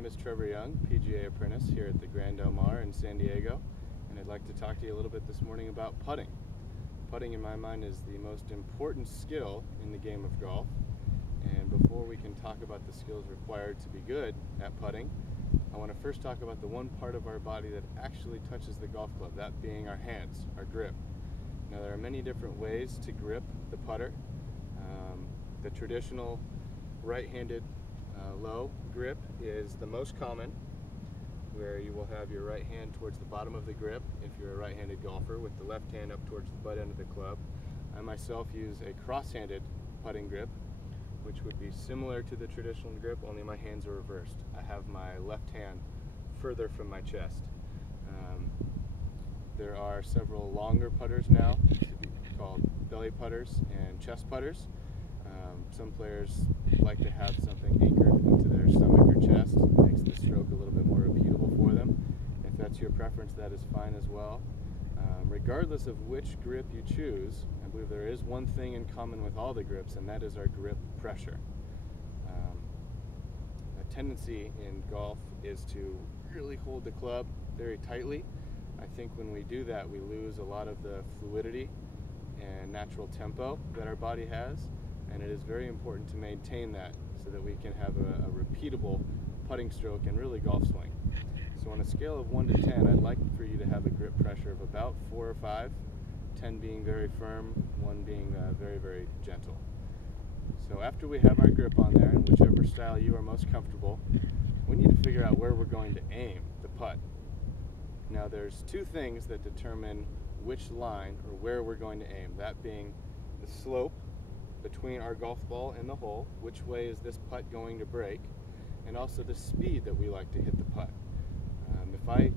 name is Trevor Young, PGA apprentice here at the Grand Del Mar in San Diego, and I'd like to talk to you a little bit this morning about putting. Putting, in my mind, is the most important skill in the game of golf, and before we can talk about the skills required to be good at putting, I want to first talk about the one part of our body that actually touches the golf club, that being our hands, our grip. Now, there are many different ways to grip the putter. The traditional right-handed low grip is the most common, where you will have your right hand towards the bottom of the grip if you're a right-handed golfer, with the left hand up towards the butt end of the club. I myself use a cross-handed putting grip, which would be similar to the traditional grip, only my hands are reversed. I have my left hand further from my chest. There are several longer putters now, to be called belly putters and chest putters. Some players like to have something anchored into their stomach or chest. It makes the stroke a little bit more repeatable for them. If that's your preference, that is fine as well. Regardless of which grip you choose, I believe there is one thing in common with all the grips, and that is our grip pressure. A tendency in golf is to really hold the club very tightly. I think when we do that, we lose a lot of the fluidity and natural tempo that our body has, and it is very important to maintain that so that we can have a repeatable putting stroke and really golf swing. So on a scale of 1 to 10, I'd like for you to have a grip pressure of about 4 or 5, 10 being very firm, 1 being very, very gentle. So after we have our grip on there, in whichever style you are most comfortable, we need to figure out where we're going to aim the putt. Now, there's two things that determine which line or where we're going to aim, that being the slope between our golf ball and the hole, which way is this putt going to break, and also the speed that we like to hit the putt. If I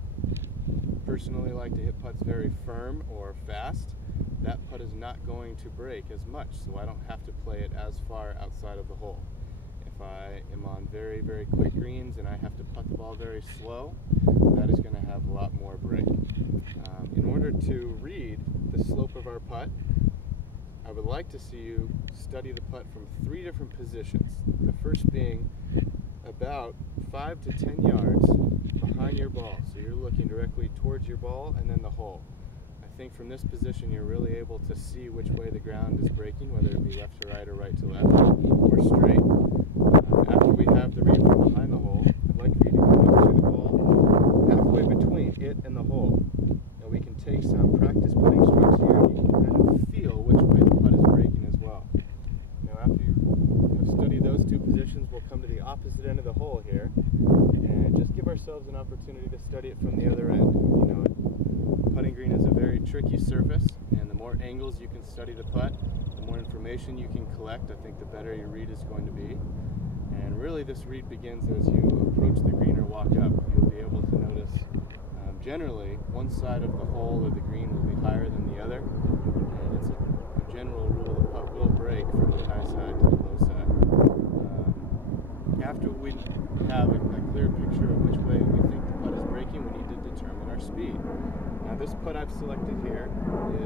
personally like to hit putts very firm or fast, that putt is not going to break as much, so I don't have to play it as far outside of the hole. If I am on very, very quick greens and I have to putt the ball very slow, that is going to have a lot more break. In order to read the slope of our putt, I would like to see you study the putt from 3 different positions. The first being about 5 to 10 yards behind your ball. So you're looking directly towards your ball and then the hole. I think from this position you're really able to see which way the ground is breaking, whether it be left to right or right to left, or straight. After we have the read from behind the hole, I'd like for you to come up to the ball halfway between it and the hole. Now we can take some practice putting strokes here and you can kind of feel which way the putt is breaking as well. Now after you have studied those 2 positions, we'll come to the opposite end of the hole here and just give ourselves an opportunity to study it from the other end. You know, putting green is a very tricky surface, and the more angles you can study the putt, the more information you can collect, I think the better your read is going to be. And really this read begins as you approach the green or walk up. You'll be able to notice generally one side of the hole or the green will be higher than the other, and it's a general rule the putt will break from the high side to the low side. After we have a clear picture of which way we think the putt is breaking, we need to determine our speed. Now this putt I've selected here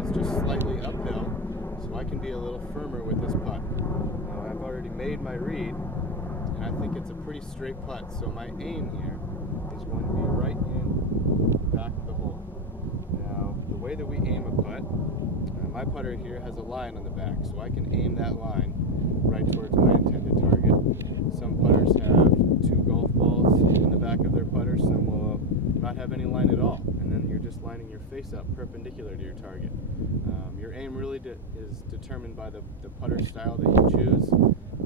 is just slightly uphill, so I can be a little firmer with this putt. Now I've already made my read, and I think it's a pretty straight putt, so my aim here is going to be right in the back of the hole. Now the way that we aim a putt, my putter here has a line on the back, so I can aim that line right towards my intended target. Some putters have 2 golf balls in the back of their putter, some will not have any line at all, and then you're just lining your face up perpendicular to your target. Your aim really is determined by the putter style that you choose,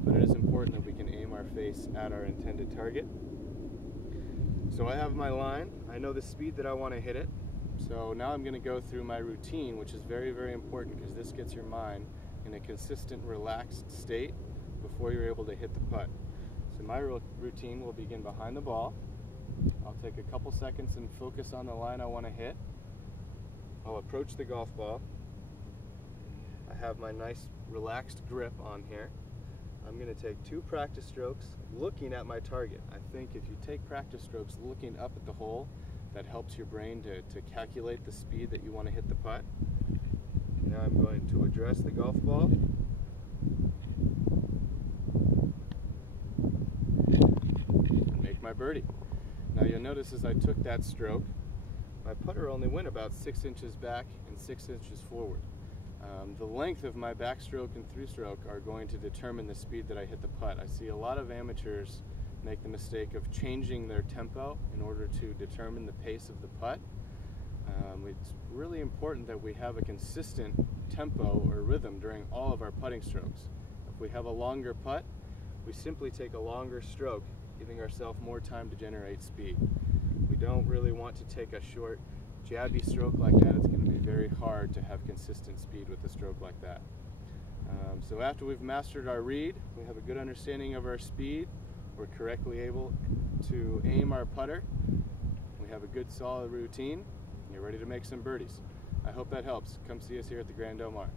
but it is important that we can aim our face at our intended target. So I have my line, I know the speed that I want to hit it, so now I'm going to go through my routine, which is very, very important because this gets your mind in a consistent, relaxed state before you're able to hit the putt. So my routine will begin behind the ball. I'll take a couple seconds and focus on the line I want to hit. I'll approach the golf ball. I have my nice relaxed grip on here. I'm going to take 2 practice strokes looking at my target. I think if you take practice strokes looking up at the hole, that helps your brain to calculate the speed that you want to hit the putt. Now I'm going to address the golf ball. Make my birdie. Now you'll notice as I took that stroke, my putter only went about 6 inches back and 6 inches forward. The length of my backstroke and through stroke are going to determine the speed that I hit the putt. I see a lot of amateurs make the mistake of changing their tempo in order to determine the pace of the putt. It's really important that we have a consistent tempo or rhythm during all of our putting strokes. If we have a longer putt, we simply take a longer stroke, giving ourselves more time to generate speed. We don't really want to take a short, jabby stroke like that. It's going to be very hard to have consistent speed with a stroke like that. So after we've mastered our read, we have a good understanding of our speed, we're correctly able to aim our putter, we have a good solid routine, and you're ready to make some birdies. I hope that helps. Come see us here at the Grand Del Mar.